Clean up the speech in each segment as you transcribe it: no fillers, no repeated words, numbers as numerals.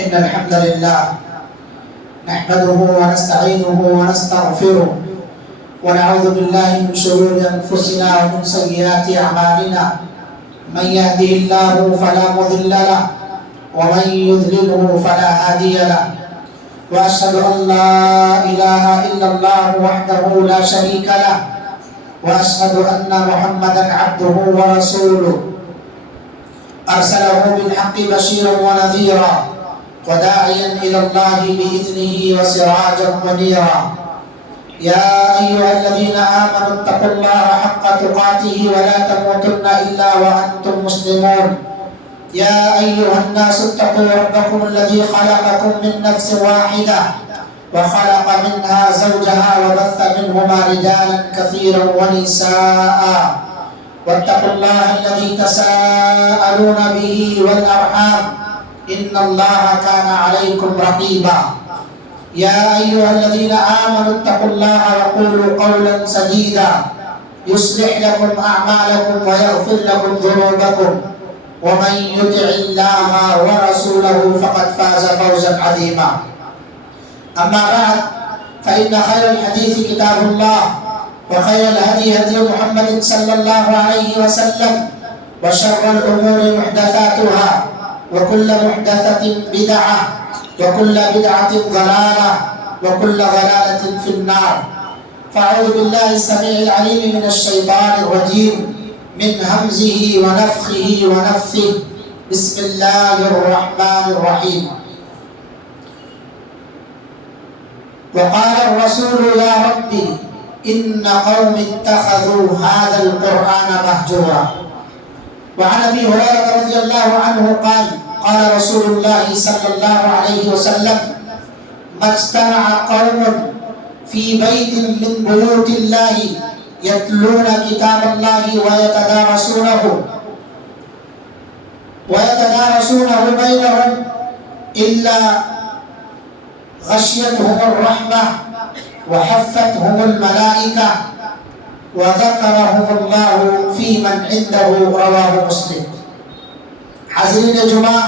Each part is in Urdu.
إن الحمد لله نحمده ونستعينه ونستغفره ونعوذ بالله من شرور أنفسنا ومن سيئات أعمالنا. من يهده الله فلا مضل له ومن يضلله فلا هادي له. وأشهد أن لا إله إلا الله وحده لا شريك له وأشهد أن محمدا عبده ورسوله أرسله بالحق بشيرا ونذيرا وداعيا إلى الله بإذنه وسراجا منيرا. يا أيها الذين آمنوا اتقوا الله حق تقاته ولا تموتن إلا وأنتم مسلمون. يا أيها الناس اتقوا ربكم الذي خلقكم من نفس واحدة وخلق منها زوجها وبث منهما رجالا كثيرا ونساء واتقوا الله الذي تساءلون به والأرحام إن الله كان عليكم رقيبا. يا أيها الذين آمنوا اتقوا الله وقولوا قولا سديدا يصلح لكم أعمالكم ويغفر لكم ذنوبكم ومن يطع الله ورسوله فقد فاز فوزا عظيما. أما بعد فإن خير الحديث كتاب الله وخير الهدي هدي محمد صلى الله عليه وسلم وشر الأمور محدثاتها وكل محدثة بدعة وكل بدعة ضلالة وكل ضلالة في النار. فأعوذ بالله السميع العليم من الشيطان الرجيم من همزه ونفخه ونفثه. بسم الله الرحمن الرحيم. وقال الرسول يا ربي إن قوم اتخذوا هذا القرآن مهجورا. وعن أبي هريرة رضي الله عنه قال قال رسول الله صلى الله عليه وسلم ما اجتمع قوم في بيت من بيوت الله يتلون كتاب الله ويتدارسونه بينهم إلا غشيتهم الرحمة وحفتهم الملائكة وذكرهم الله في من عنده. رواه مسلم. حاضرین جمعہ،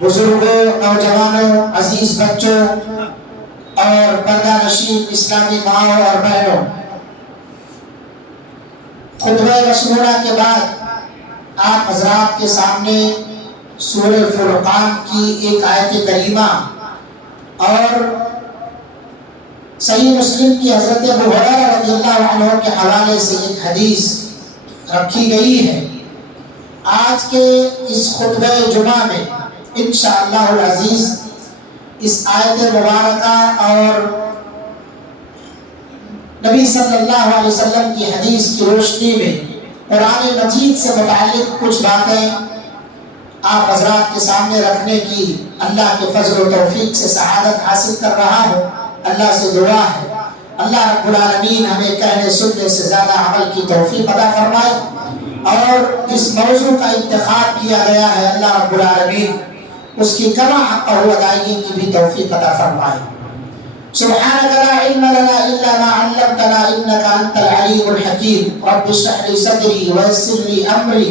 بزرگوں، نوجوانوں، عزیز بچوں اور پردہ نشین اسلامی ماؤں اور بہنوں، خطبہ مسموعہ کے بعد آپ حضرات کے سامنے سورہ فرقان کی ایک آیت کریمہ اور صحیح مسلم کی حضرت ابو ہریرہ رضی اللہ عنہ کے حوالے سے ایک حدیث رکھی گئی ہے. آج کے اس خطبہ جمعہ میں انشاءاللہ العزیز اس آیت مبارکہ اور نبی صلی اللہ علیہ وسلم کی حدیث کی روشنی میں قرآن مجید سے متعلق کچھ باتیں آپ حضرات کے سامنے رکھنے کی اللہ کے فضل و توفیق سے سعادت حاصل کر رہا ہوں. اللہ سے دعا ہے اللہ رب العالمین ہمیں کہنے سننے سے زیادہ عمل کی توفیق عطا فرمائے اور جس موضوع کا انتخاب کیا گیا ہے اللہ رب العالمین اس کی کما حق ادائیگی کی بھی توفیق عطا فرمائے. سبحانك لا علم لنا إلا ما علمتنا إنك أنت العليم الحكيم. رب اشرح لي صدري ويسر لي أمري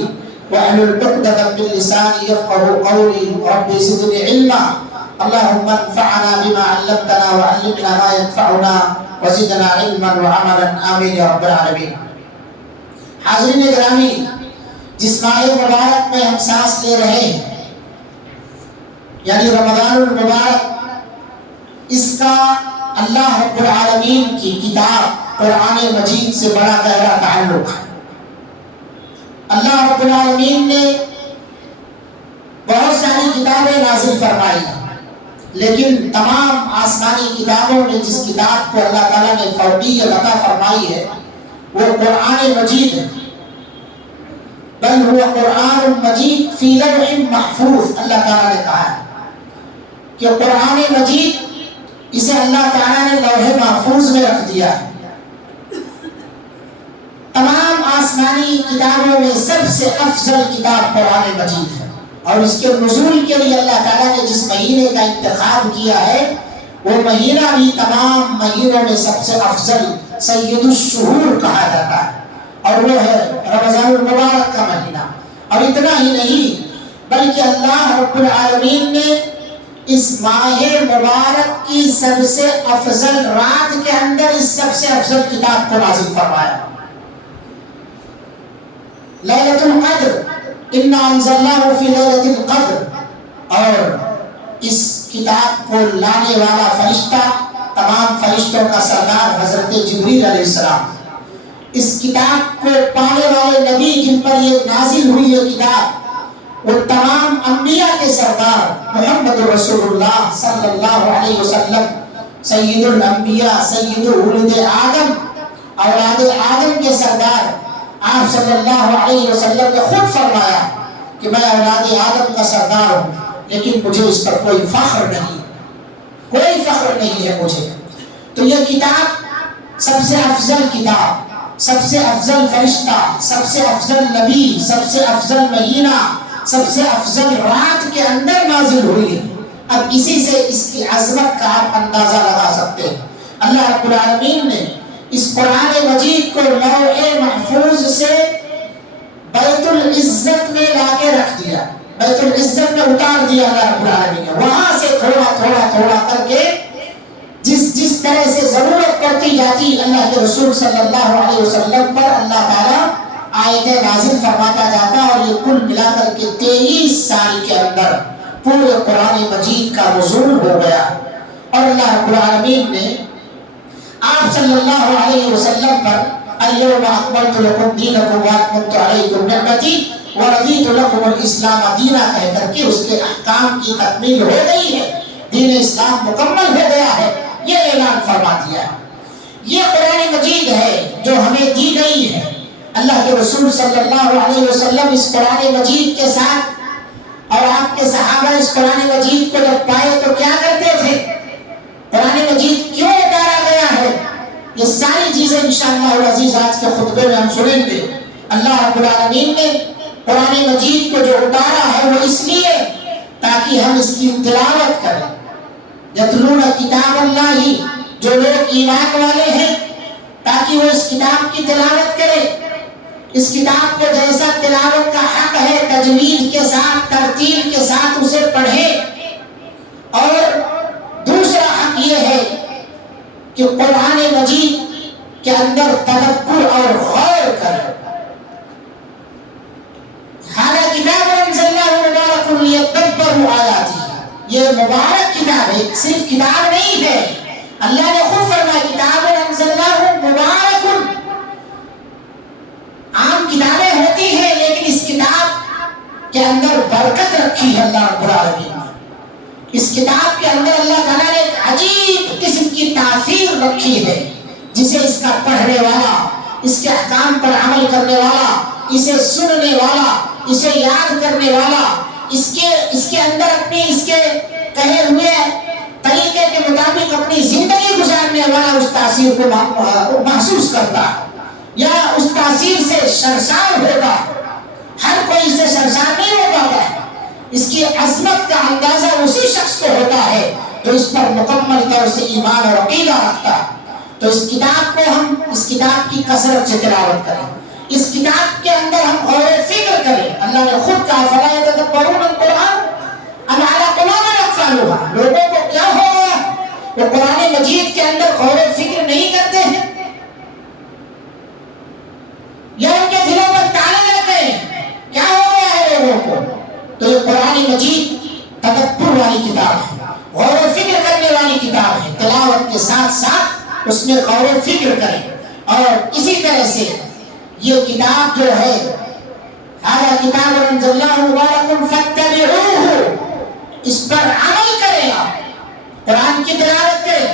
واحلل عقدة من لساني يفقهوا قولي. رب زدني علما. اللهم انفعنا بما علمتنا وعلمنا ما ينفعنا وزدنا علما وعملا. آمين يا رب العالمين. حاضرین گرامی، جس ماہ مبارک میں ہم سانس لے رہے ہیں یعنی رمضان المبارک، اس کا اللہ رب العالمین کی کتاب قرآن مجید سے بڑا گہرا تعلق ہے. اللہ رب العالمین نے بہت ساری کتابیں نازل فرمائی ہیں، لیکن تمام آسمانی کتابوں میں جس کتاب کو اللہ تعالیٰ نے فوقیت عطا فرمائی ہے وہ قرآن مجید ہے. بل هو قرآن مجید فی لوح محفوظ. اللہ تعالیٰ نے کہا ہے کہ قرآن مجید اسے اللہ تعالیٰ نے لوح محفوظ میں رکھ دیا ہے. تمام آسمانی کتابوں میں سب سے افضل کتاب قرآن مجید ہے اور اس کے نزول کے لیے اللہ تعالیٰ نے جس مہینے کا انتخاب کیا ہے وہ مہینہ بھی تمام مہینوں میں سب سے افضل سید الشہور کہا جاتا ہے اور وہ ہے رمضان المبارک کا مہینہ. اور اتنا ہی نہیں بلکہ اللہ رب العالمین نے اس ماہ مبارک کی سب سے افضل رات کے اندر اس سب سے افضل کتاب کو نازل فرمایا. لیلۃ القدر، انا انزلناہ فی لیلۃ القدر. اور اس کتاب کو لانے والا فرشتہ تمام فرشتوں کا سردار حضرت جبریل علیہ السلام. اس کتاب کو پانے والے نبی جن پر یہ نازل ہوئی یہ کتاب وہ تمام انبیاء کے سردار محمد رسول اللہ صلی اللہ علیہ وسلم، سید الانبیاء، سید ولد آدم، اولاد آدم کے سردار آپ صلی اللہ علیہ وسلم نے خود فرمایا کہ میں اولاد آدم کا سردار ہوں، لیکن مجھے اس پر کوئی فخر نہیں، کوئی فخر نہیں ہے مجھے. تو یہ کتاب سب سے افضل کتاب، سب سے افضل فرشتہ، سب سے افضل نبی، سب سے افضل مہینہ، سب سے افضل رات کے اندر نازل ہوئی. اب اسی سے اس کی عظمت کا آپ اندازہ لگا سکتے ہیں. اللہ رب العالمین نے اس قرآن مجید کو لوح محفوظ سے بیت العزت میں لا کے رکھ دیا، بیت العزت میں اتار دیا اللہ رب العالمین نے. وہاں سے تھوڑا تھوڑا تھوڑا کر کے جس طرح سے ضرورت پڑتی جاتی اللہ کے رسول صلی اللہ علیہ وسلم پر اللہ تعالیٰ آیتیں نازل فرماتا جاتا. اور یہ کل ملا کر کے 23 سال کے اندر پورے قرآن مجید کا نزول ہو گیا. اور اللہ رب العالمین نے آپ صلی اللہ علیہ وسلم پر الیوم اکملت لکم دینکم واتممت علیکم نعمتی ورضیت لکم الاسلام دینا کہہ کر کے اس کے احکام کی تکمیل ہو گئی ہے، دین اسلام مکمل ہو گیا ہے، یہ اعلان فرما دیا ہے. یہ قرآن مجید ہے جو ہمیں دی گئی ہے. اللہ کے رسول صلی اللہ علیہ وسلم اس قرآن مجید کے ساتھ اور آپ کے صحابہ اس قرآن مجید کو جب پائے تو کیا کرتے تھے؟ قرآن مجید کیوں اتارا گیا ہے؟ یہ ساری چیزیں انشاءاللہ العزیز آج کے خطبے میں ہم سنیں گے. اللہ رب العالمین نے قرآن مجید کو جو اتارا ہے وہ اس لیے تاکہ ہم اس کی تلاوت کریں. یتلون کتاب اللہ، جو لوگ ایمان والے ہیں تاکہ وہ اس کتاب کی تلاوت کرے. اس کتاب کو جیسا تلاوت کا حق ہے تجوید کے ساتھ، ترتیل کے ساتھ اسے پڑھے. اور دوسرا حق یہ ہے کہ قرآن مجید کے اندر تدبر اور غور کرے. ھذا کتاب انزلناہ مبارک لیدبروا آیاتہ، یہ مبارک کتاب ہے، صرف کتاب نہیں ہے. اللہ نے خود فرمایا کتاب انزلناہ مبارک. عام کتابیں ہوتی ہیں لیکن اس کتاب کے اندر برکت رکھی ہے اللہ رب العالمین نے. اس کتاب کے اندر اللہ تعالیٰ نے ایک عجیب قسم کی تاثیر رکھی ہے جسے اس کا پڑھنے والا، اس کے احکام پر عمل کرنے والا، اسے سننے والا، اسے یاد کرنے والا، اس کے اندر اپنی اس کے کہے ہوئے طریقے کے مطابق اپنی زندگی گزارنے والا اس تاثیر کو محسوس کرتا یا اس تاثیر سے سرشار ہوگا. ہر کوئی اسے سرشار نہیں ہو پاتا ہے. اس کی عظمت کا اندازہ اسی شخص کو ہوتا ہے جو اس پر مکمل طور سے ایمان اور عقیدہ رکھتا ہے. تو اس کتاب کو ہم اس کتاب کی کثرت سے تلاوت کریں، اس کتاب کے اندر ہم غور و فکر کریں. اللہ نے خود کہا فَلَا يَتَدَبَّرُونَ الْقُرْآنَ أَمْ عَلَىٰ قُلُوبٍ أَقْفَالُهَا. لوگوں کو کیا ہو گیا؟ وہ قرآن مجید کے اندر غور و فکر نہیں کرتے ہیں یا ان کے دلوں پر تالے لگتے ہیں؟ کیا ہو گیا ہے لوگوں کو؟ تو یہ قرآن مجید تدبر والی کتاب ہے، غور و فکر کرنے والی کتاب ہے. تلاوت کے ساتھ ساتھ اس میں غور و فکر کریں. اور اسی طرح سے یہ کتاب جو ہے ھذا کتاب انزلناہ مبارک فاتبعوہ، اس پر عمل کریں. آپ قرآن کی تلاوت کریں،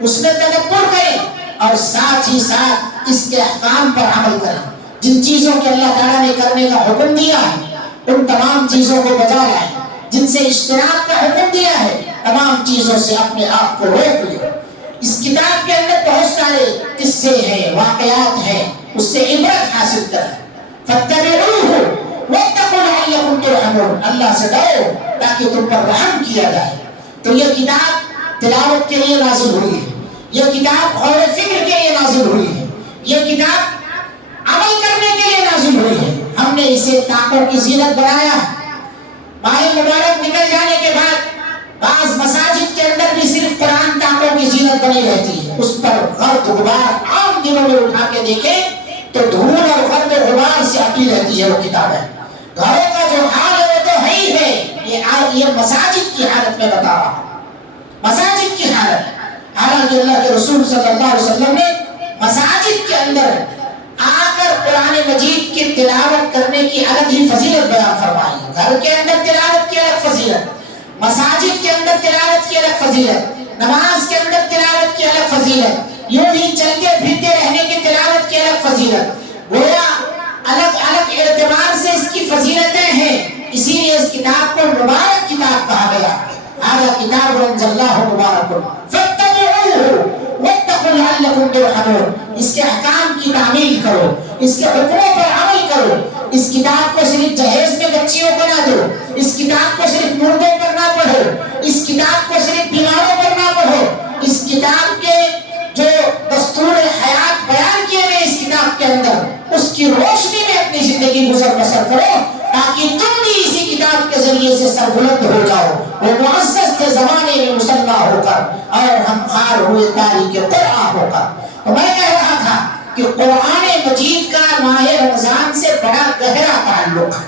اس میں تدبر کریں اور ساتھ ہی ساتھ اس کے احکام پر عمل کریں. جن چیزوں کے اللہ تعالیٰ نے کرنے کا حکم دیا ہے ان تمام چیزوں کو بجا لائیں. جن سے اجتناب کا حکم دیا ہے تمام چیزوں سے اپنے آپ کو روک لیں. اس کتاب کے اندر بہت سارے قصے ہیں، واقعات ہیں، اس سے عبرت حاصل کریں. فاتبعوہ واتقوا لعلکم ترحمون، اللہ سے ڈرو تاکہ تم پر رحم کیا جائے. تو یہ کتاب تلاوت کے لیے نازل ہوئی ہے، یہ کتاب غور و فکر کے لیے نازل ہوئی ہے، یہ کتاب عمل کرنے کے لیے نازل ہوئی ہے. ہم نے اسے طاقتوں کی زینت بنایا. ماہ مبارک نکل جانے کے بعد بعض تسلیوں میں اٹھا کے دیکھیں تو دھول اور غرب و غبار سے اٹی رہتی ہے وہ کتابیں. گھروں کا جو حال ہے وہ تو ہے ہی ہے. یہ مساجد کی حالت میں بتا رہا ہوں, مساجد کی حالت. حالانکہ اللہ کے رسول صلی اللہ علیہ وسلم نے مساجد کے اندر آ کر قرآن مجید کی تلاوت کرنے کی الگ ہی فضیلت بیان فرمائی. گھر کے اندر تلاوت کی الگ فضیلت, مساجد کے اندر تلاوت کی الگ فضیلت, نماز کے اندر تلاوت کی الگ فضیلت, یوں ہی چلتے پھرتے رہنے کی تلاوت کی الگ فضیلت. گویا الگ الگ اعتبار سے اس کی فضیلتیں ہیں. اسی لیے اس کتاب کو مبارک کتاب کہا گیا. هذا كتاب أنزلناه مبارك فاتبعوه واتقوا لعلكم ترحمون. اس کے احکام کی تعمیل کرو, اس کے حکموں پر عمل کرو. اس کتاب کو صرف جہیز میں بچیوں کو نہ دو, اس کتاب کو صرف مردوں پر نہ پڑھو, اس کتاب کو صرف بیماروں پر نہ پڑھو. اس کتاب کے جو دستور حیات بیان کیے گئے اس کتاب کے اندر, اس کی روشنی میں اپنی زندگی گزر بسر کرو تاکہ تم بھی اسی کتاب کے ذریعے سے سربلند ہو جاؤ. وہ معزز تھے زمانے میں مسلح ہو کر اور ہم خار ہوئے تاریخ قرآن ہو کر. تو میں کہہ رہا تھا کہ قرآن مجید کا ماہ رمضان سے بڑا گہرا تعلق ہے,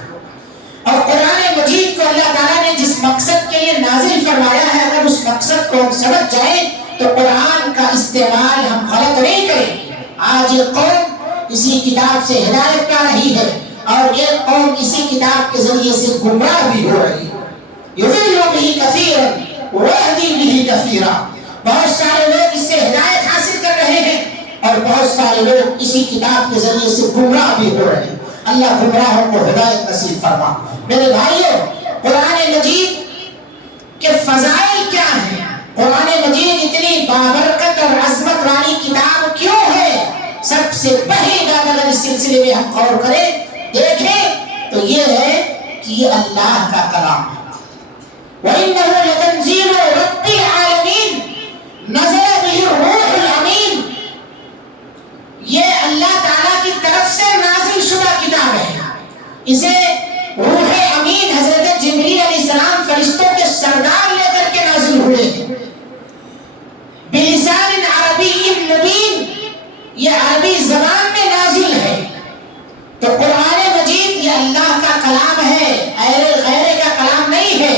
اور قرآن مجید کو اللہ تعالیٰ نے جس مقصد کے لیے نازل فرمایا ہے, اگر اس مقصد کو ہم سمجھ جائیں تو قرآن کا استعمال ہم غلط نہیں کریں. آج یہ قوم اسی کتاب سے ہدایت پا رہی ہے اور یہ قوم اسی کتاب کے ذریعے سے گمراہ بھی ہو رہی ہے. یضل به کثیرا ویہدی به کثیرا. بہت سارے لوگ اس سے ہدایت حاصل کر رہے ہیں اور بہت سارے لوگ اسی کتاب کے ذریعے سے گمراہ بھی ہو رہے ہیں. اللہ گمراہوں کو ہدایت نصیب فرما. میرے بھائیو, قرآن مجید کے فضائل کیا ہیں؟ قرآن مجید اتنی بابرکت اور عظمت والی کتاب کیوں ہے؟ سب سے پہلی بات اگر اس سلسلے میں ہم غور کریں, دیکھیں تو یہ ہے کہ یہ اللہ کا کلام ہے. وَإِنَّهُ لَتَنزِيلُ رَبِّ الْعَالَمِينَ نَزَلَ بِهِ الرُّوحُ الْأَمِينُ. یہ اللہ تعالیٰ کی طرف سے نازل شدہ کتاب ہے. اسے روح امین حضرت جبریل علیہ السلام فرشتوں کے سردار لے کر کے نازل ہوئے ہیں. بِلِسَانٍ عَرَبِيٍّ مُبِينٍ, یہ عربی زبان میں نازل ہے. تو قرآن مجید یہ اللہ کا کلام ہے, غیر کا کلام نہیں ہے.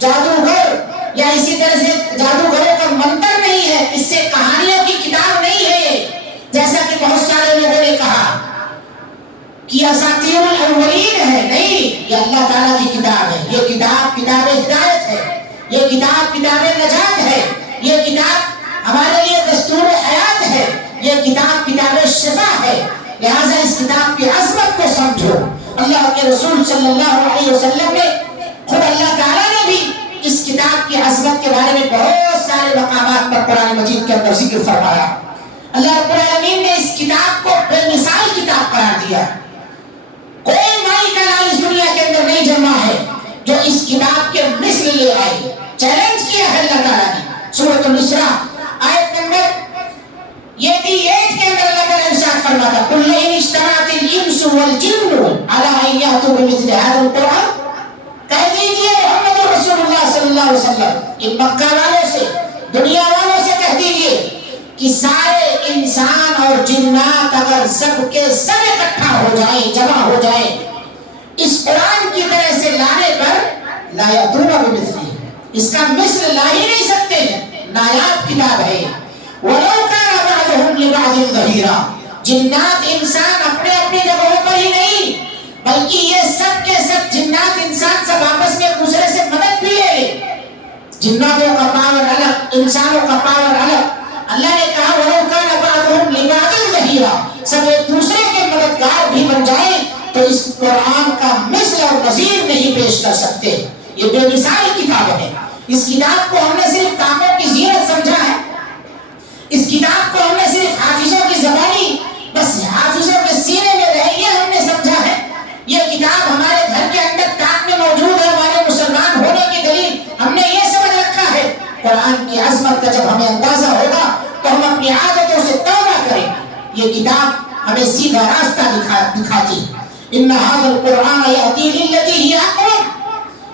جادوگر یا اسی طرح سے جادوگروں کا منتر نہیں ہے, اس سے کہانیوں کی کتاب نہیں ہے جیسا کہ بہت سارے لوگوں نے کہا کہ اساطیر الاولین ہے. نہیں, یہ اللہ تعالیٰ کی کتاب ہے. یہ کتاب کتاب ہدایت ہے, یہ کتاب کتاب نجات ہے, یہ کتاب ہمارے لیے دستور حیات ہے, یہ کتاب کتاب شفا ہے. لہٰذا اس کتاب کی عظمت کو سمجھو. اللہ کے رسول صلی اللہ علیہ وسلم نے, خود اللہ تعالیٰ نے بھی اس کتاب کی عظمت کے بارے میں بہت سارے مقامات پر قرآن مجید کے اندر ذکر فرمایا. اللہ رب العالمین نے اس کتاب کو بے مثال کتاب قرار دیا. کوئی مائی کا لال اس دنیا کے اندر نہیں جمع ہے جو اس کتاب کے مثل لے آئے. چیلنج کیا ہے اللہ تعالیٰ نے. سورۃ الاسراء آیت نمبر 88 کے اندر اللہ تعالیٰ ارشاد فرماتا, قُلْ لَئِنِ اجْتَمَعَتِ الْإِنسُ وَالْجِنُّ عَلَىٰ أَن يَأْتُوا بِمِثْلِ هَٰذَا الْقُرْآنِ. کہہ دیجئے محمد رسول اللہ صلی اللہ علیہ وسلم, ان مکہ والوں سے, دنیا والوں سے کہہ دیجئے کہ سارے انسان اور جنات اگر سب کے سب اکٹھا ہو جائیں, جمع ہو جائیں اس قرآن کی طرح سے لانے پر لا یأتون بمثلہ, اس کا مثل لا ہی نہیں سکتے ہیں. نایاب کتاب ہے. وَلَوْ كَانَ بَعْضُهُمْ لِبَعْضٍ ظَهِيرًا. جنات انسان اپنے اپنی جگہوں پر ہی نہیں, بلکہ یہ سب کے سب جنات انسان سب آپس میں ایک دوسرے سے مدد بھی لے لیں. جناتوں کا پاور الگ, انسانوں کا پاور الگ. اللہ نے کہا وَلَوْ كَانَ بَعْضُهُمْ لِبَعْضٍ ظَهِيرًا, سب ایک دوسرے کے مددگار بھی بن جائیں تو اس قرآن کا مثل اور نظیر نہیں پیش کر سکتے. یہ بے مثال کتاب ہے. اس کتاب کو ہم نے صرف کاموں کی زینت سمجھا ہے, اس کتاب کو ہم نے صرف حافظوں کی زبانی, بس حافظوں کے سینے میں رہے یہ ہم نے سمجھا ہے. یہ کتاب ہمارے گھر کے اندر تاک میں موجود ہے, ہمارے مسلمان ہونے کی دلیل ہم نے یہ سمجھ رکھا ہے. قرآن کی عظمت کا جب ہمیں اندازہ ہوگا تو ہم اپنی عادتوں سے توبہ کریں. یہ کتاب ہمیں سیدھا راستہ دکھاتی. ان هذا القرآن يهدي للتي هي اقوم.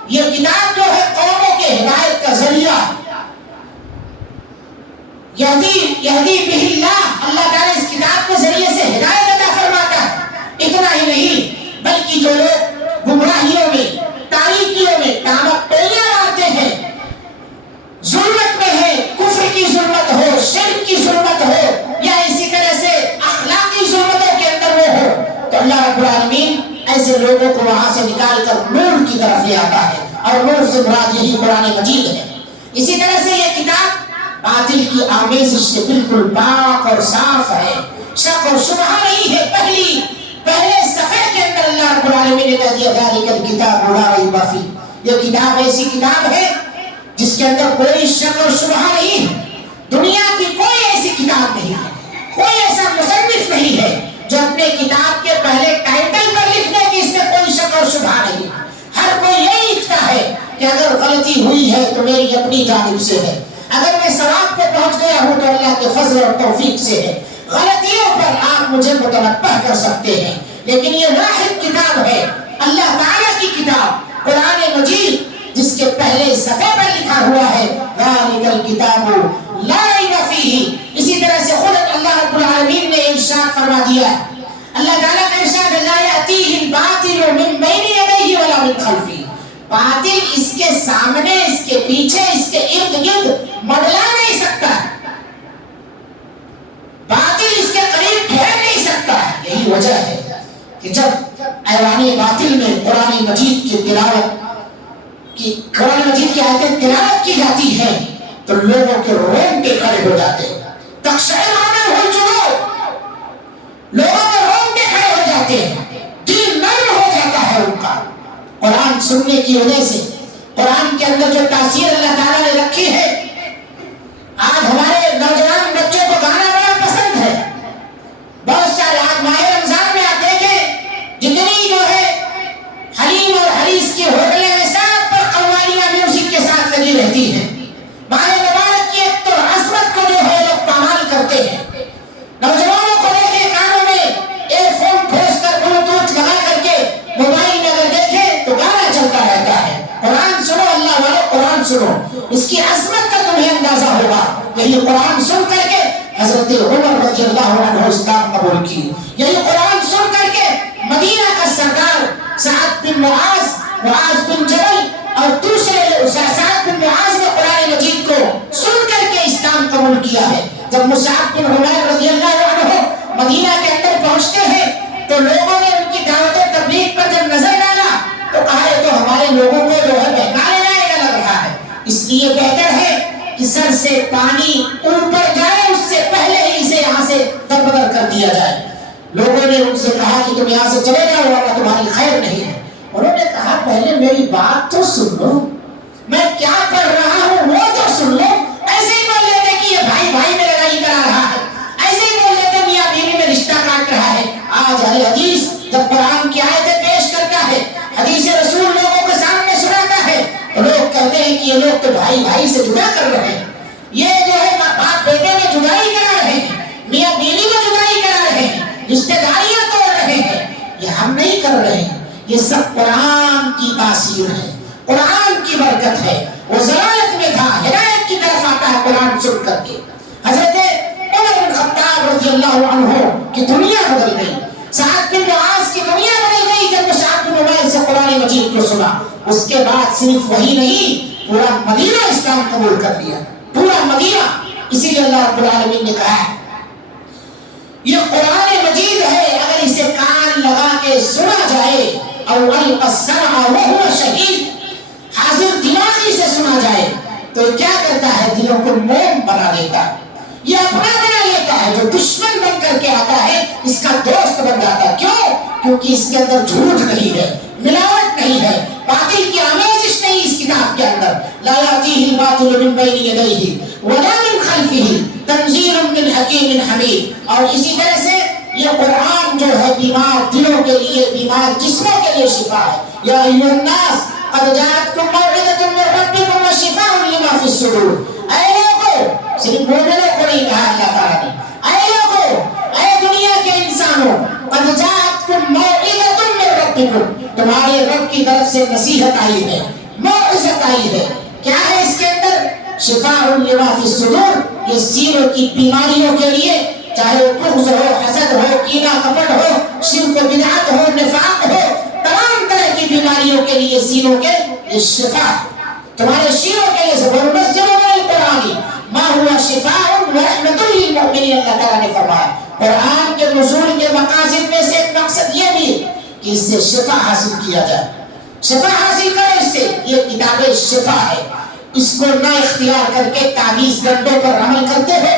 یہ کتاب جو ہے قوموں کے ہدایت کا ذریعہ. یہدی بہ اللہ, اللہ تعالیٰ اس کتاب کتاب کے ذریعے سے ہدایت عطا فرماتا ہے۔ اتنا ہی نہیں بلکہ جو لوگ گمراہیوں میں، تاریکیوں میں ٹانگ ٹولیاں مارتے ہیں، ظلمت میں ہے، کفر کی ظلمت ہو، شرک کی ظلمت ہو، یا اسی طرح سے اخلاقی ظلمتوں کے اندر وہ ہو، تو اللہ رب العالمین ایسے لوگوں کو وہاں سے نکال کر نور کی طرف لے آتا ہے، اور نور سے مراد یہی قرآن مجید ہے۔ اسی طرح سے یہ کتاب باطل کی آمیزش سے بالکل پاک اور صاف ہے، شک اور شبہ نہیں ہے۔ پہلے صفحے کے اندر اللہ رب العالمین نے کہہ دیا ذالک الکتاب لا ریب فیہ، یہ کتاب ایسی کتاب ہے جس کے اندر کوئی شک اور شبہ نہیں ہے۔ دنیا کی کوئی ایسی کتاب نہیں ہے، کوئی ایسا مصنف نہیں ہے جو اپنے کتاب کے پہلے ٹائٹل پر لکھ دے کہ اس میں کوئی شک اور شبہ نہیں۔ ہر کوئی یہی لکھتا ہے کہ اگر غلطی ہوئی ہے تو میری اپنی جانب سے ہے، اگر میں ثواب پہ پہنچ گیا ہوں تو اللہ کے فضل اور توفیق سے ہے، غلطیوں پر آپ مجھے متنبہ کر سکتے ہیں، لیکن یہ واحد کتاب ہے، اللہ تعالیٰ کی کتاب قرآن مجید، جس کے پہلے صفحے پر لکھا ہوا ہے ذالک الکتاب لا ریب فیہ۔ اسی طرح سے خود اللہ رب العالمین نے ارشاد فرما دیا ہے، اللہ تعالیٰ کا ارشاد ہے لا یأتیہ الباطل من بین یدیہ ولا من خلفہ، باطل اس کے سامنے، اس کے پیچھے، اس کے ارد گرد مڈلا نہیں سکتا ہے، باطل اس کے قریب ٹھہر نہیں سکتا ہے۔ یہی وجہ ہے کہ جب ایوان باطل میں قرآن مجید کی تلاوت قرآن مجید کی آیتیں تلاوت کی جاتی ہیں تو لوگوں کے رونگٹے کھڑے ہو جاتے ہیں، تقشعر منہ الجلود، لوگوں کے رونگٹے کھڑے ہو جاتے ہیں، دل نرم ہو جاتا ہے ان کا قرآن سننے کی وجہ سے۔ قرآن کے اندر جو تاثیر اللہ تعالیٰ نے رکھی ہے، آج ہمارے نوجوان بچوں کو گانا بڑا پسند ہے، بہت سارے آج ماہ رمضان میں آپ دیکھیں جتنی جو ہے حلیم اور حریص کی ہوٹلیں ہیں سب پر قوالیاں میوزک کے ساتھ لگی رہتی ہیں۔ ماہ مبارک کی ایک تو عظمت کو جو ہے لوگ پامال کرتے ہیں، نوجوانوں کو دیکھیں کانوں میں ایئر فون پھونس کر بلوٹوتھ لگا کر کے موبائل میں اگر دیکھیں تو گانا چلتا رہتا ہے۔ قرآن سنو اللہ والو، قرآن سنو، اس کی عظمت کا تمہیں اندازہ ہوگا۔ یہی قرآن سن کر کے حضرت عمر رضی اللہ عنہ اسلام قبول کی، یہی قرآن سن کر کے مدینہ کا سردار سعد بن معاذ، معاذ بن جبل اور دوسرے سعد بن معاذ نے قرآن مجید کو سن کر کے اسلام قبول کیا ہے۔ جب مصعب بن عمیر رضی اللہ عنہ مدینہ کے اندر پہنچتے ہیں تو لوگوں نے ان کی دعوت و تبلیغ پر جب نظر ڈالا تو کہا یہ تو ہمارے لوگوں کو جو ہے بہکانے لائے گا لگ رہا ہے، اس لیے بہتر ہے کہ سر سے پانی اوپر جائے اس سے پہلے ہی اسے یہاں سے دربدر کر دیا جائے۔ لوگوں نے ان سے کہا کہ تم یہاں سے چلے جاؤ ورنہ تمہاری خیر نہیں ہے۔ انہوں نے کہا پہلے میری بات تو سن لو، میں کیا پڑھ رہا ہوں وہ تو سن لو۔ ایسے ہی بول لیتے کہ یہ بھائی بھائی میں لڑائی کرا رہا ہے، ایسے ہی بول لیتے میاں بیوی میں رشتہ کاٹ رہا ہے۔ آج اہل حدیث جب قرآن کی آیتیں پیش کرتا ہے، حدیث رسول لوگوں کے سامنے سناتا ہے تو لوگ کہتے ہیں کہ یہ لوگ تو بھائی بھائی سے جدا کر رہے ہیں، یہ جو ہے باپ بیٹے میں جدائی کرا رہے ہیں، میاں بیوی میں جدائی کرا رہے ہیں، رشتہ داریاں توڑ رہے ہیں۔ یہ ہم نہیں کر رہے ہیں، یہ سب قرآن کی تاثیر ہے، قرآن کی برکت ہے۔ وہ ضلالت میں تھا، ہدایت کی طرف آتا ہے قرآن سن کر کے۔ حضرت عمر بن خطاب رضی اللہ عنہ کی دنیا بدل گئی، سعد بن معاذ کی دنیا بدل گئی جب سعد بن عمیر سے قرآن مجید کو سنا۔ اس کے بعد صرف وہی نہیں، پورا مدینہ اسلام قبول کر لیا، پورا مدینہ۔ اسی لیے اللہ رب العالمین نے کہا ہے یہ قرآن مجید ہے، اگر اسے کان لگا کے سنا جائے اور القى السمع وهو شهيد، حاضر دماغی سے سنا جائے تو کیا کرتا ہے؟ دلوں کو موم بنا دیتا ہے، یہ اپنا بنا لیتا ہے، جو دشمن بن کر کے آتا ہے اس کا دوست بن جاتا ہے۔ کیوں؟ کیونکہ اس کے اندر جھوٹ نہیں ہے، ملاوٹ نہیں ہے، باطل کی آمیزش نہیں اس کتاب کے اندر۔ لا یأتیہ الباطل من بین یدیہ ولا من خلفہ تنزیل من حکیم حمید۔ اور اسی طرح سے یہ قرآن جو ہے بیمار دلوں کے لیے، بیمار جسموں کے لیے شفا ہے۔ یا ایھا الناس قد جاءتکم موعظۃ من ربکم وشفاء لما فی الصدور۔ اے لوگوں، صرف مومنوں کو نہیں کہا اللہ تعالیٰ نے، اے لوگوں، اے دنیا کے انسانوں، قد جاءتکم موعظۃ من ربکم، تمہارے رب کی طرف سے نصیحت آئی ہے، موعظت آئی ہے۔ کیا ہے اس کے اندر؟ شفاء لما فی الصدور، یہ سینوں کی بیماریوں کے لیے چاہے وہ بغض ہو، حسد ہو، کینہ کپٹ ہو، شرک و بدعت ہو، نفاق ہو، تمام طرح کی بیماریوں کے لیے سینوں کے یہ شفا، تمہارے سینوں کے لیے وننزل من القرآن ما هو شفاء ورحمۃ للمؤمنین، اللہ تعالیٰ نے فرمایا قرآن کے نزول کے مقاصد میں سے ایک مقصد یہ بھی ہے کہ اس سے شفا حاصل کیا جائے، شفا حاصل کرو اس سے، یہ کتاب شفا ہے، اس کو نہ اختیار کر کے تعویذ گنڈوں پر عمل کرتے ہو،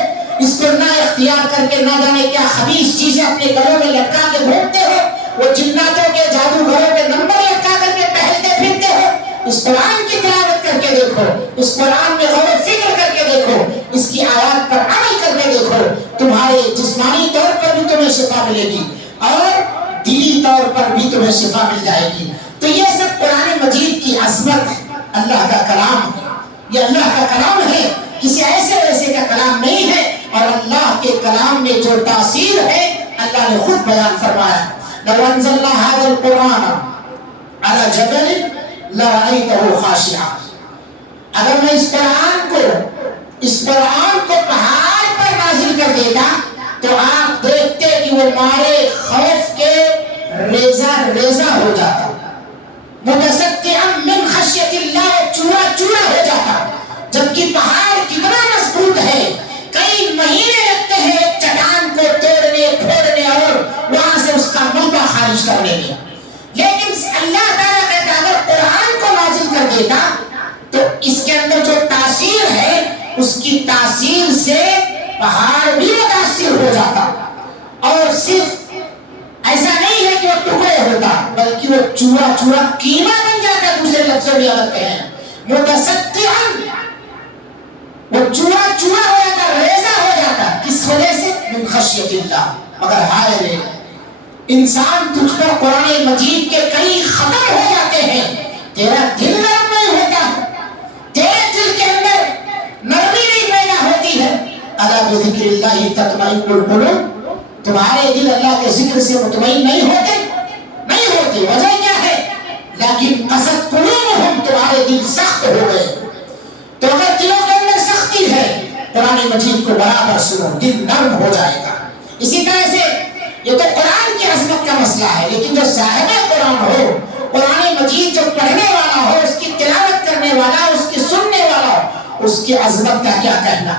اس کو نہ اختیار کر کے نہ جانے کیا خبیث چیزیں اپنے گلوں میں لٹکا کے گھومتے ہو، وہ جناتوں کے جادوگروں کے نمبر لٹکا کر کے ٹہلتے پھرتے ہو، اس قرآن کی تلاوت کر کے دیکھو، اس قرآن میں غور و فکر کر کے دیکھو، اس کی آیات پر عمل کر کے دیکھو، تمہارے جسمانی طور پر بھی تمہیں شفا ملے گی اور دلی طور پر بھی تمہیں شفا مل جائے گی۔ تو یہ سب قرآن مجید کی عظمت ہے، اللہ کا کلام ہے، یہ اللہ کا کلام ہے، کسی ایسے ویسے کا کلام نہیں ہے، اور اللہ کے کلام میں جو تاثیر ہے اللہ نے خود بیان فرمایا، لو انزلنا هذا القرآن على جبل لرأيته خاشعا، اگر میں اس قرآن کو پہاڑ پر نازل کر دیتا تو آپ دیکھتے کہ وہ مارے خوف کے ریزہ ریزہ ہو جاتا، متصدعا من خشیت اللہ، چورا چورا ہو جاتا، جبکہ پہاڑ کتنا مضبوط ہے، کئی مہینے لگتے ہیں ایک چٹان کو توڑنے پھوڑنے اور وہاں سے اس کا ملبہ خارج کرنے میں، لیکن اللہ تعالیٰ کہتا اگر قرآن کو نازل کر دیتا تو اس کے اندر جو تاثیر ہے اس کی تاثیر سے پہاڑ بھی متاثر ہو جاتا، اور صرف ایسا نہیں ہے کہ وہ ٹکڑے ہوتا بلکہ وہ چورا چورا کیما بن جاتا، دوسرے لفظوں میں الگ کہیں متصدعا، وہ چورا چورا ہو جاتا، ریزہ ہو جاتا، کس وجہ سے؟ من خشیت اللہ، مگر ہائے رے انسان تجھ پر قرآن مجید کے کئی ختم ہو جاتے ہیں، تیرا دل نرم نہیں ہوتا، تیرے دل کے اندر نرمی نہیں پیدا ہوتی ہے، الا بذکر اللہ تطمئن القلوب، تمہارے دل اللہ کے ذکر سے مطمئن نہیں ہوتے، وجہ کیا ہے؟ لیکن قسد قلوبہم، تمہارے دل سخت ہو گئے، تو اگر دلوں کے اندر سختی ہے قرآن مجید کو برابر سنو، دل نرم ہو جائے گا۔ اسی طرح سے یہ تو قرآن کی عظمت کا مسئلہ ہے، لیکن جو صاحب قرآن ہو، قرآن مجید جو پڑھنے والا ہو، اس کی تلاوت کرنے والا، اس کی سننے والا ہو، اس کی عظمت کا کیا کہنا؟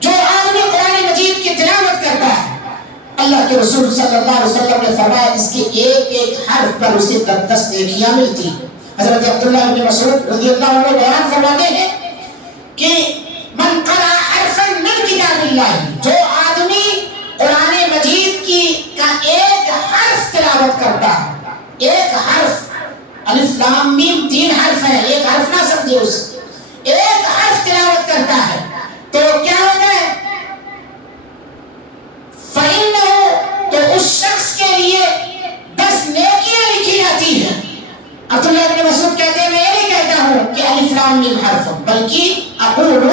جو آدمی قرآن مجید کی تلاوت کرتا ہے، اللہ کے رسول صلی اللہ علیہ وسلم نے فرمایا اس کے ایک ایک حرف پر اسے 10 نیکیاں ملتی۔ حضرت عبداللہ بن مسعود رضی اللہ عنہ بیان فرماتے ہیں کہ من قرأ حرفا من کتاب اللہ، جو آدمی قرآن مجید کی کا ایک حرف تلاوت کرتا ہے، ایک حرف، الف لام میم 3 حرف ہیں، ایک حرف نہ سمجھے، اس ایک حرف تلاوت کرتا ہے تو کیا ہوتا ہے؟ فَإِنَّهُ، تو اس شخص کے لیے 10 نیکیاں لکھی جاتی ہیں۔ عبداللہ بن مسعود کہتے ہیں میں یہ نہیں کہتا ہوں کہ الف لام میم حرف، بلکہ اقول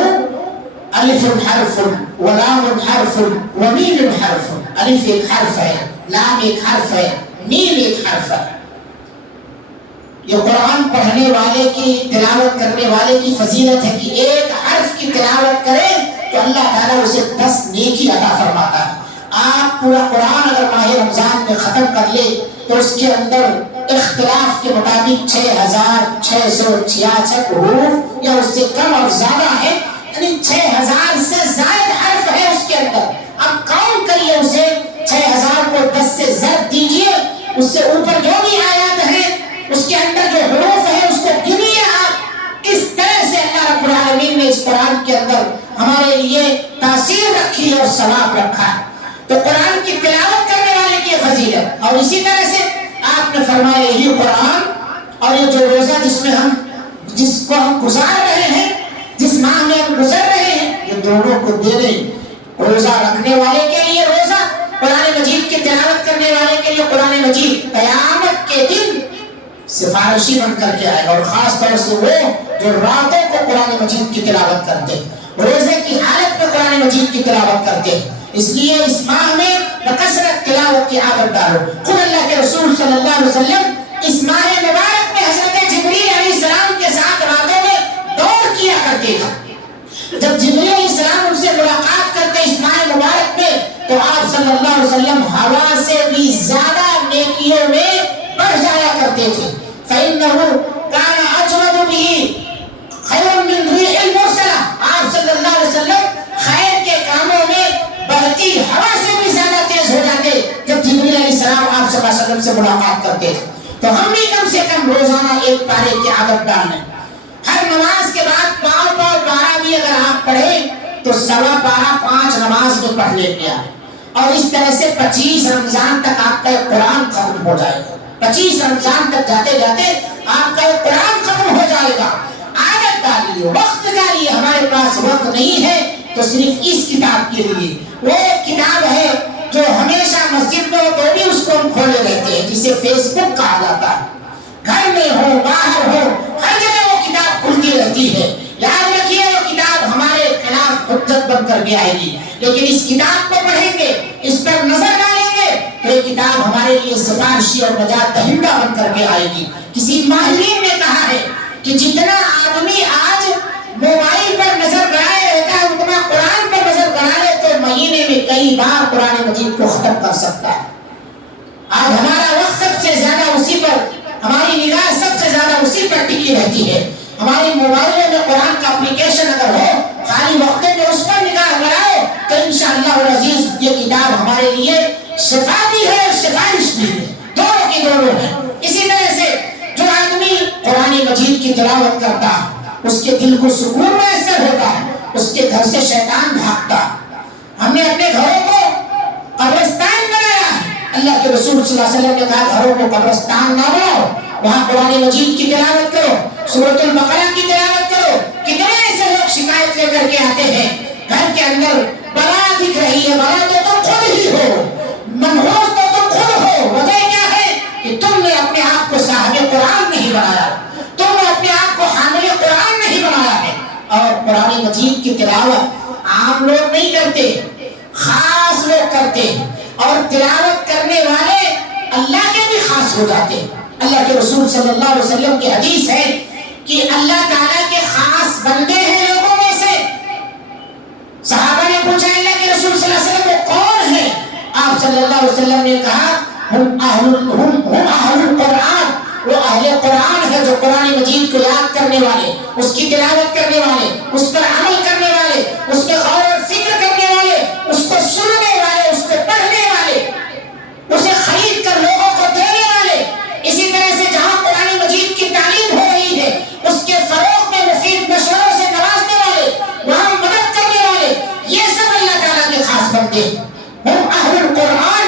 الف حرف ولام حرف ومیم حرف، الف ایک حرف ہے، لام ایک حرف ہے، میم ایک حرف ہے۔ یہ قرآن پڑھنے والے کی، تلاوت کرنے والے کی فضیلت ہے کہ ایک حرف کی تلاوت کرے تو اللہ تعالیٰ اسے 10 نیکی عطا فرماتا ہے۔ آپ پورا قرآن اگر ماہ رمضان میں ختم کر لے تو اس کے اندر اختلاف کے مطابق 6666 حروف یا اس سے کم اور زیادہ ہے، یعنی 6000 سے زائد حرف ہے اس کے اندر۔ اب کاؤنٹ کریے اسے، 6000 کو 10 سے ضرب دیجئے، اس سے اوپر جو بھی آیات ہیں اس کے اندر جو حروف ہیں اس کو گنیے آپ، کس طرح سے اللہ رب العالمین نے اس قرآن کے اندر ہمارے لیے تاثیر رکھی اور ثواب رکھا ہے۔ تو قرآن کی تلاوت کرنے والے کی فضیلت، اور اسی طرح سے آپ نے فرمایا یہی قرآن اور یہ جو روزہ جس کو ہم گزار رہے ہیں، جس ماہ میں ہم گزر رہے ہیں، یہ دونوں کو دے دیں، روزہ رکھنے والے کے لیے روزہ، قرآن مجید کی تلاوت کرنے والے کے لیے قرآن مجید قیامت کے دن سفارشی بن کر کے آئے گا، اور خاص طور سے وہ جو راتوں کو قرآن مجید کی تلاوت کرتے، روزے کی حالت میں قرآن مجید کی تلاوت کرتے، اس لیے اس ماہ میں بکثرت تلاوت کی عادت ڈالو۔ خود اللہ کے رسول صلی اللہ علیہ وسلم اس ماہ مبارک میں حضرت جبریل علیہ السلام کے ساتھ راتوں میں دور کیا کرتے تھے۔ جب جبریل علیہ السلام ان سے ملاقات کرتے اس ماہ مبارک میں تو صلی اللہ علیہ وسلم ہوا سے بھی زیادہ نیکیوں میں بڑھ جایا کرتے تھے. فَإِنَّهُ كَانَ أَجْوَدُ بِهِ خَيْرٌ مِّن رِّيحِ الْمُرْسَلَةِ. آپ صلی اللہ علیہ وسلم خیر کے کاموں میں بہتی ہوا سے بھی زیادہ تیز ہو جاتے جب جبریل علیہ السلام آپ صلی اللہ علیہ وسلم سے ملاقات کرتے تھے. تو ہم بھی کم سے کم روزانہ ایک پارے کی عادت ڈال لیں. ہر نماز کے بعد پاؤ پارا بھی اگر آپ پڑھیں تو سوا پارا 5 نماز میں پڑھ لیں گے. اور اس طرح سے 25 رمضان تک آپ کا قرآن ختم ہو جائے گا. 25 رمضان تک جاتے جاتے آپ کا قرآن ختم ہو جائے گا. عادت ڈالیے، وقت ڈالیے. ہمارے پاس وقت نہیں ہے تو صرف اس کتاب کے لیے. وہ ایک کتاب ہے جو ہمیشہ مسجد میں تو بھی اس کو ہم کھولے رہتے ہیں، جسے فیس بک کہا جاتا ہے. گھر میں ہو باہر ہو ہر جگہ وہ کتاب کھلتی رہتی ہے. یاد رکھیے وہ کتاب ہمارے خلاف حجت بن کر کے آئے گی، لیکن اس کتاب کو پڑھیں گے، اس پر نظر ڈالیں گے تو یہ کتاب ہمارے لیے سفارشی اور نجات دہندہ بن کر کے آئے گی. کسی ماہرین نے کہا ہے کہ جتنا آدمی آج موبائل پر نظر گڑائے رہتا ہے اتنا قرآن پر نظر گڑا لے تو مہینے میں کئی بار قرآن مجید کو ختم کر سکتا ہے. آج ہمارا وقت سب سے زیادہ اسی پر، ہماری نگاہ سب سے زیادہ اسی پر ٹکی رہتی ہے. ہماری موبائلوں میں قرآن کا اپلیکیشن اگر ہو، خالی وقت میں اس پر نگاہ بڑھائے تو انشاءاللہ العزیز یہ کتاب ہمارے لیے شفا بھی ہے اور سفارش بھی ہے، دونوں کی دونوں ہے. اسی طرح سے جو آدمی قرآن مجید کی تلاوت کرتا ہے اس کے دل کو سکون میسر ہوتا ہے، اس کے گھر سے شیطان بھاگتا. ہم نے اپنے گھروں کو قبرستان بنایا ہے. اللہ کے رسول صلی اللہ علیہ وسلم نے کہا گھروں کو قبرستان نہ بناؤ، وہاں قرآن مجید کی تلاوت کرو، سورۃ البقرہ کی تلاوت کرو. کتنے ایسے لوگ شکایت لے کر کے آتے ہیں گھر کے اندر بلا دکھ رہی ہے، بلا تو تم خود ہی ہو، منحوس تو تم خود ہو. وجہ کیا ہے کہ تم نے اپنے آپ کو صاحب قرآن نہیں بنایا، تم نے اپنے آپ کو حامل قرآن نہیں بنایا ہے. اور قرآن مجید کی تلاوت عام لوگ نہیں کرتے، خاص لوگ کرتے، اور تلاوت کرنے والے اللہ کے بھی خاص ہو جاتے. اللہ کے رسول صلی اللہ علیہ وسلم کی حدیث ہے کہ اللہ تعالیٰ کے خاص بندے ہیں لوگوں میں سے. صحابہ نے پوچھا اللہ کے رسول صلی اللہ علیہ وسلم وہ کون ہے؟ آپ صلی اللہ علیہ وسلم نے کہا ہم اہل القرآن، وہ اہل قرآن ہے جو قرآن مجید کو یاد کرنے والے، اس کی تلاوت کرنے والے، اس پر عمل کرنے والے، اس پہ غور و فکر کرنے والے، اس کو سننے والے، اس کو پڑھنے والے، اسے خرید کر لوگوں کو دینے والے. اسی طرح سے جہاں قرآن مجید کی تعلیم ہو رہی ہے اس کے فروغ میں مفید مشوروں سے نوازنے والے، وہاں مدد کرنے والے، یہ سب اللہ تعالیٰ کے خاص بندے ہیں. ہم اہل القرآن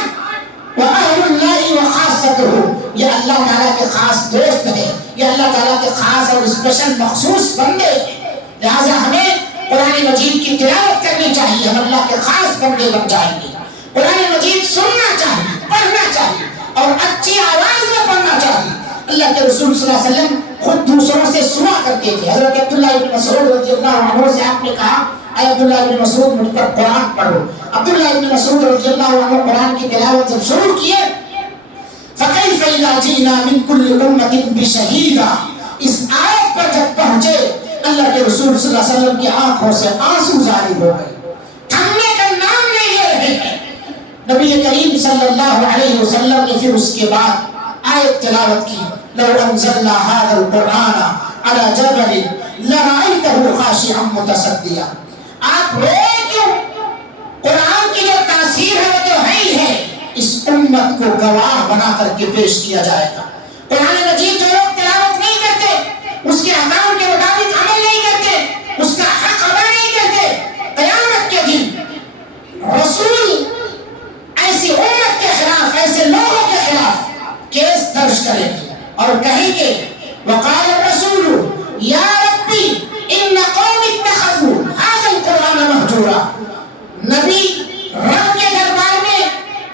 وَأَهْلُ اللَّهِ وَخَاصَّتُهُ، یہ اللہ تعالیٰ کے خاص دوست ہیں، یہ اللہ تعالیٰ کے خاص اور اسپیشل مخصوص بندے ہیں. لہٰذا ہمیں قرآن مجید کی تلاوت کرنی چاہیے، ہم اللہ کے خاص بندے بن جائیں گے. قرآن مجید سننا چاہیے، پڑھنا چاہیے اور اچھی آواز میں پڑھنا چاہیے. اللہ کے رسول صلی اللہ علیہ وسلم خود دوسروں سے سنا کرتے تھے. حضرت عبداللہ ابن مسعود رضی اللہ عنہ سے آپ نے کہا اے عبداللہ ابن مسعود مجھ پر قرآن پڑھو. عبداللہ ابن مسعود رضی اللہ عنہ قرآن کی تلاوت جب شروع کیے فَكَيْفَ إِذَا جِئْنَا مِن كُلِّ أُمَّةٍ بِشَهِيدٍ، اس آیت پر جب پہنچے اللہ کے رسول صلی اللہ علیہ وسلم کی آنکھوں سے آنسو جاری ہو گئے، تھمنے کا نام نہیں لے رہے ہیں. نبی کریم صلی اللہ علیہ وسلم نے پھر اس کے بعد آیت تلاوت کی لو انزلنا هذا القرآن على جبل لرأيته خاشعا متصدعا. آپ روئے کیوں؟ قرآن کی جو تاثیر ہے وہ تو ہے ہی ہے، اس امت کو گواہ بنا کر کے پیش کیا جائے گا. قرآن مجید جو لوگ تلاوت نہیں کرتے، اس کے احکام کے مطابق عمل نہیں کرتے، اس کا حق ادا نہیں کرتے، قیامت کے دن رسول ایسی امت کے خلاف، ایسے لوگوں کے خلاف کیس درج کریں گے اور کہیں گے وقال الرسول یا ربی ان قوم اتخذوا هذا القرآن مہجورا. نبی رب کے دربار میں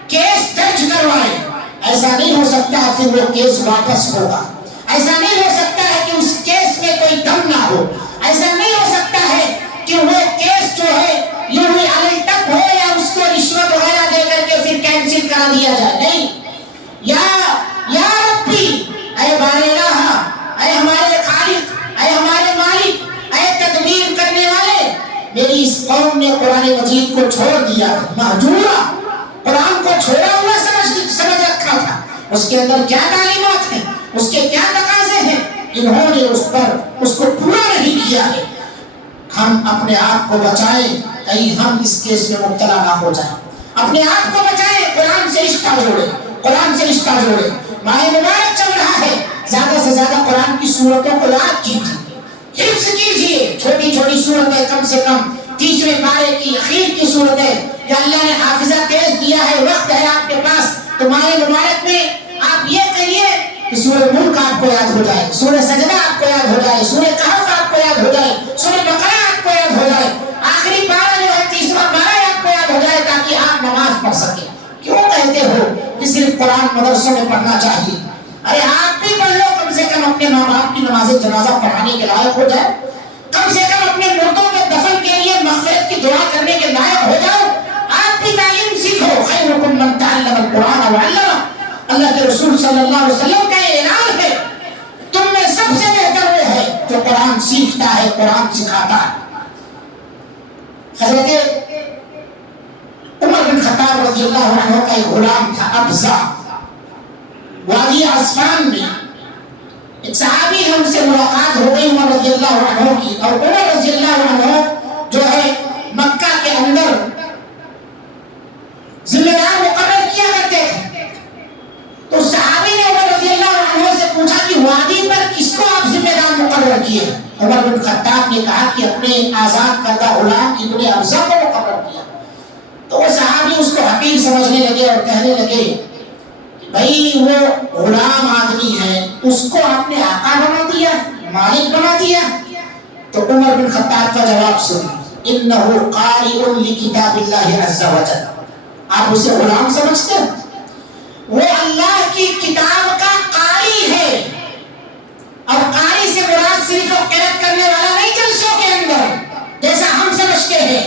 کیس درج کروائے. ایسا نہیں ہو سکتا ہے کہ وہ کیس واپس ہوگا، ایسا نہیں ہو سکتا ہے کہ اس کیس میں کوئی دم نہ ہو، ایسا نہیں ہو سکتا ہے کہ وہ کیس جو ہے یوں ہی عمل تک ہو یا اس کو رشوت وغیرہ دے کر کے پھر کینسل کرا دیا جائے. نہیں، یا ربی، اے بارے الہ، اے ہمارے خالق، اے ہمارے مالک، اے تدبیر کرنے والے، میری اس قوم نے قرآن مجید کو چھوڑ دیا مہجورا. کو چھوڑا ہوا سمجھ رکھا تھا، اس کے اندر کیا تعلیمات ہیں، اس کے کیا تقاضے ہیں، انہوں نے اس کو پورا نہیں کیا ہے۔ ہم اپنے آپ کو بچائیں، کہیں ہم اس کیس میں مبتلا نہ ہو جائیں۔ اپنے آپ کو بچائیں، قرآن سے رشتہ جوڑیں، قرآن سے رشتہ جوڑیں۔ ماہ مبارک چل رہا ہے، زیادہ سے زیادہ قرآن کی سورتوں کو یاد کیجیے، حفظ کیجیے، چھوٹی چھوٹی سورتیں، کم سے کم 30ویں پارے کی اخیر کی صورتیں، یا اللہ نے حافظہ تیز دیا ہے، وقت ہے آپ کے پاس، تو ماہ مبارک میں آپ یہ کہیے کہ سورہ ملک آپ کو یاد ہو جائے، سورہ سجدہ آپ کو یاد ہو جائے، سورہ کہف آپ کو یاد ہو جائے، سورہ بقرہ آپ کو یاد ہو جائے، آخری پارہ جو ہے 30واں پارہ آپ کو یاد ہو جائے، تاکہ آپ نماز پڑھ سکیں۔ کیوں کہتے ہو کہ صرف قرآن مدرسوں میں پڑھنا چاہیے؟ ارے آپ بھی پڑھ لو، کم سے کم اپنے ماں باپ کی نماز جنازہ پڑھانے کے لائق ہو جائے، کم سے کم اپنے مردوں کے دفن کے لیے مغفرت کی دعا کرنے کے لائق ہو جاؤ۔ آپ بھی تعلیم سیکھو، خیرکم من تعلم القرآن وعلمہ، اللہ کے رسول صلی اللہ علیہ وسلم کا یہ اعلان ہے، تم میں سب سے بہتر وہ ہے جو قرآن سیکھتا ہے، قرآن سکھاتا ہے۔ حضرت عمر بن خطاب رضی اللہ عنہ کا ایک غلام تھا، ابزا، وادی عصفان میں ایک صحابی ہے، ان سے ملاقات ہو گئی عمر رضی اللہ عنہ کی، اور عمر رضی اللہ عنہ جو ہے مکہ کے اندر ذمہ دار مقرر کیا کرتے تھے، تو صحابی نے عمر رضی اللہ عنہ سے پوچھا کہ وادی پر کس کو آپ ذمہ دار مقرر کیے؟ عمر بن خطاب نے کہا کہ اپنے آزاد کردہ غلام ابن ابزا کو مقرر کیا۔ تو وہ صحابی اس کو حقیر سمجھنے لگے اور کہنے لگے بھائی وہ غلام آدمی ہے، اس کو آپ نے آقا بنا دیا، مالک بنا دیا۔ تو عمر بن خطاب کا جواب سن، انہ قارئ لکتاب اللہ عز وجل، آپ اسے غلام سمجھتے ہیں؟ وہ اللہ کی کتاب کا قاری ہے، اور قاری سے مراد صرف وہ قرأت کرنے والا نہیں جلسوں کے اندر جیسا ہم سمجھتے ہیں،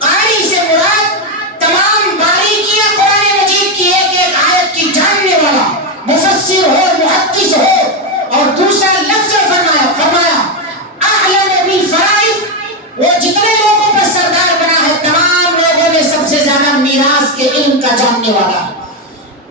قاری سے مراد تمام باریکیاں قرآن مجید کی ایک ایک آیت کی جاننے والا، مفسر ہو، محدث ہو۔ اور دوسرا لفظ فرمایا اعلم بالفرائض، وہ جتنے لوگوں پر سردار بنا ہے تمام لوگوں میں سب سے زیادہ میراث کے علم کا جاننے والا ہے۔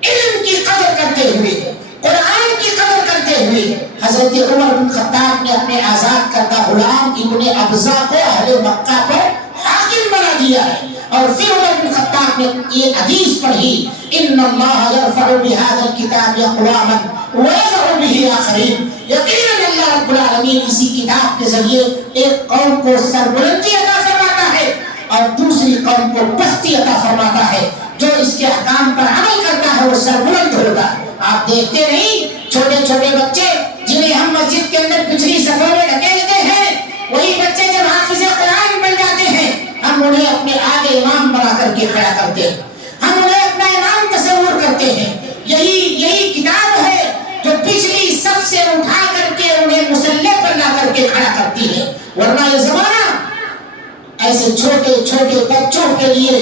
علم کی قدر کرتے ہوئے، قرآن کی قدر کرتے ہوئے حضرت عمر بن خطاب نے اپنے آزاد کردہ غلام ابن ابزا کو اہل مکہ پر حاکم بنا دیا ہے۔ اور پھر عمر بن خطاب نے یہ حدیث پڑھی، ان اللہ یرفع بهذا الكتاب اقواما ويضع به آخرین، یقیناً اللہ رب العالمین اسی کتاب کے ذریعے ایک قوم کو سربلندی عطا فرماتا ہے اور دوسری قوم کو پستی عطا فرماتا ہے۔ جو اس کے احکام پر عمل کرتا ہے وہ سربلند ہوتا ہے۔ آپ دیکھتے نہیں چھوٹے چھوٹے بچے جنہیں ہم مسجد کے اندر پچھلی صفوں میں ڈھکیلتے ہیں، وہی بچے جب حافظ قرآن بن جاتے ہیں ہم انہیں اپنے آگے امام بنا کر کے کھڑا کرتے ہیں، ہم انہیں اپنا امام تصور کرتے ہیں۔ یہی کتاب ہے جو پچھلی صف سے اٹھا کر کے انہیں مصلی پر لا کر کے کھڑا کرتی ہے۔ ورنہ یہ زمانہ ایسے چھوٹے چھوٹے بچوں کے لیے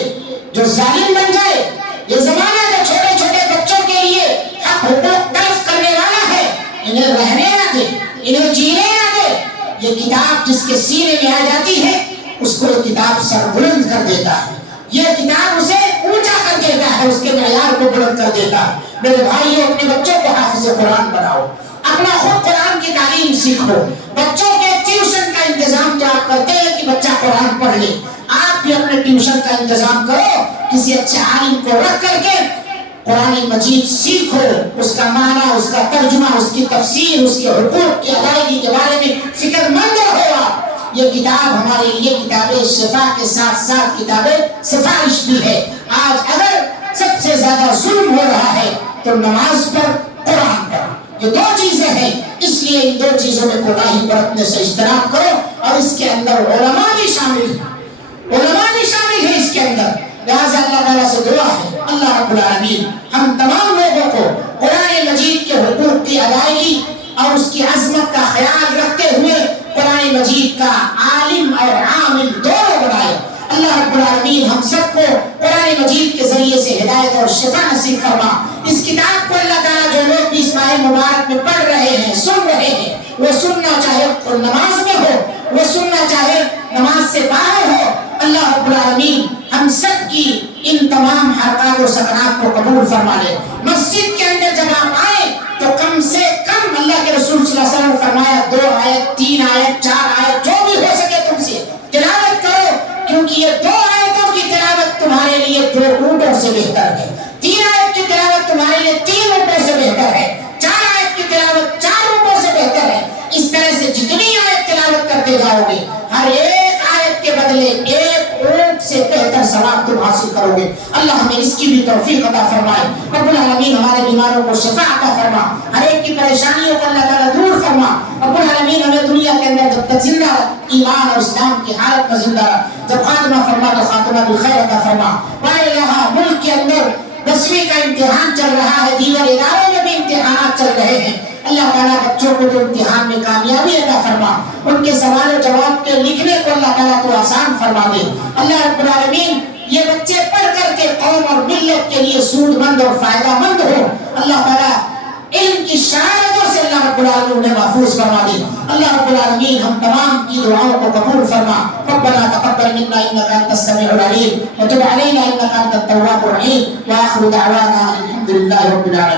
جو ظالم بن جائے، یہ زمانہ جو چھوٹے چھوٹے بچوں کے لیے حق حقوق تلف کرنے والا ہے، انہیں رہنے نہ دے، انہیں جینے نہ دے۔ یہ کتاب جس کے سینے میں آ جاتی ہے اس کو یہ کتاب سربلند کر دیتا ہے، یہ کتاب اسے اونچا کر دیتا ہے، اس کے معیار کو بلند کر دیتا ہے۔ میرے بھائیو، اپنے بچوں کو حافظ قرآن بناؤ، اپنا خود قرآن کی تعلیم سیکھو۔ بچوں کے ٹیوشن کا انتظام جو آپ کرتے ہیں کہ بچہ قرآن پڑھ لے، آپ بھی اپنے ٹیوشن کا انتظام کرو، کسی اچھے عالم کو رکھ کر کے قرآن مجید سیکھو، اس کا معنی، اس کا ترجمہ، اس کی تفسیر، اس کے حقوق کی ادائیگی کے بارے میں فکر مند رہو۔ یہ کتاب ہمارے لیے کتاب شفا کے ساتھ ساتھ کتاب سفارش بھی ہے۔ آج اگر سب سے زیادہ ظلم ہو رہا ہے تو نماز پر، قرآن پر، یہ دو چیزیں ہیں، اس لیے ان دو چیزوں میں کوتاہی برتنے سے اجتناب کرو۔ اور اس کے اندر علماء بھی شامل ہیں، علماء بھی شامل ہیں اس کے اندر۔ لہٰذا اللہ تعالیٰ سے دعا ہے اللہ رب العالمین ہم تمام لوگوں کو قرآن مجید کے حقوق کی ادائیگی اور اس کی عظمت کا خیال رکھتے ہوئے قرآن مجید کا عالم اور عامل دونوں بنائے۔ اللہ رب العالمین ہم سب کو قرآن مجید کے ذریعے سے ہدایت اور شفا نصیب فرما۔ اس کتاب کو اللہ تعالیٰ جو لوگ بھی اس ماہ مبارک میں پڑھ رہے ہیں، سن رہے ہیں، وہ سننا چاہے نماز میں ہو، وہ سننا چاہے نماز سے باہر ہو، اللہ رب العالمین ہم سب کی ان تمام حرکات و سکنات کو قبول فرما لے. مسجد کے اندر جب آپ آئے تو کم سے کم اللہ کے رسول صلی اللہ علیہ وسلم نے فرمایا 2 آیت 3 آیت 4 آیت جو بھی ہو سکے تم سے تلاوت کرو، کیونکہ یہ 2 آیتوں کی تلاوت تمہارے لیے 2 اونٹوں سے بہتر ہے، 3 آیت کی تلاوت تمہارے لیے 3 اونٹوں سے بہتر ہے، 4 آیت کی تلاوت 4 اونٹوں سے بہتر ہے. اس طرح سے جتنی آیت تلاوت کرتے جاؤ گے ہر ایک آیت کے بدلے 1 اونٹ سے بہتر ثواب تم حاصل کرو گے. اللہ ہمیں اس کی بھی توفیق عطا فرمائے. رب العالمین ہمارے بیماروں کو شفا عطا فرما، ہر ایک کی پریشانیوں کو اللہ تعالیٰ دور فرما. رب العالمین ہمیں دنیا کے اندر جب تک زندہ رکھ، ایمان اور اسلام کی حالت میں زندہ رکھ، جب خاتمہ فرما تو خاتمہ بالخیر عطا فرما. یہاں ملک کے اندر 10ویں کا امتحان چل رہا ہے، دیگر اداروں میں بھی امتحانات چل رہے ہیں. اللہ تعالیٰ بچوں کو جو امتحان میں کامیابی عطا فرما، ان کے سوال و جواب کے لکھنے کو اللہ تعالیٰ تو آسان فرما دے. اللہ رب العالمین یہ بچے پڑھ کر کے قوم اور ملت کے لیے سود مند اور فائدہ مند ہو. اللہ تعالیٰ علم کی شہادتوں سے اللہ رب العالمین انہیں محفوظ فرما دے. اللہ رب العالمین ہم تمام کی دعاؤں کو قبول فرما. ربنا تقبل منا انك انت السميع العليم وتب علينا انك انت التواب الرحيم واخر دعوانا الحمد لله رب العالمين.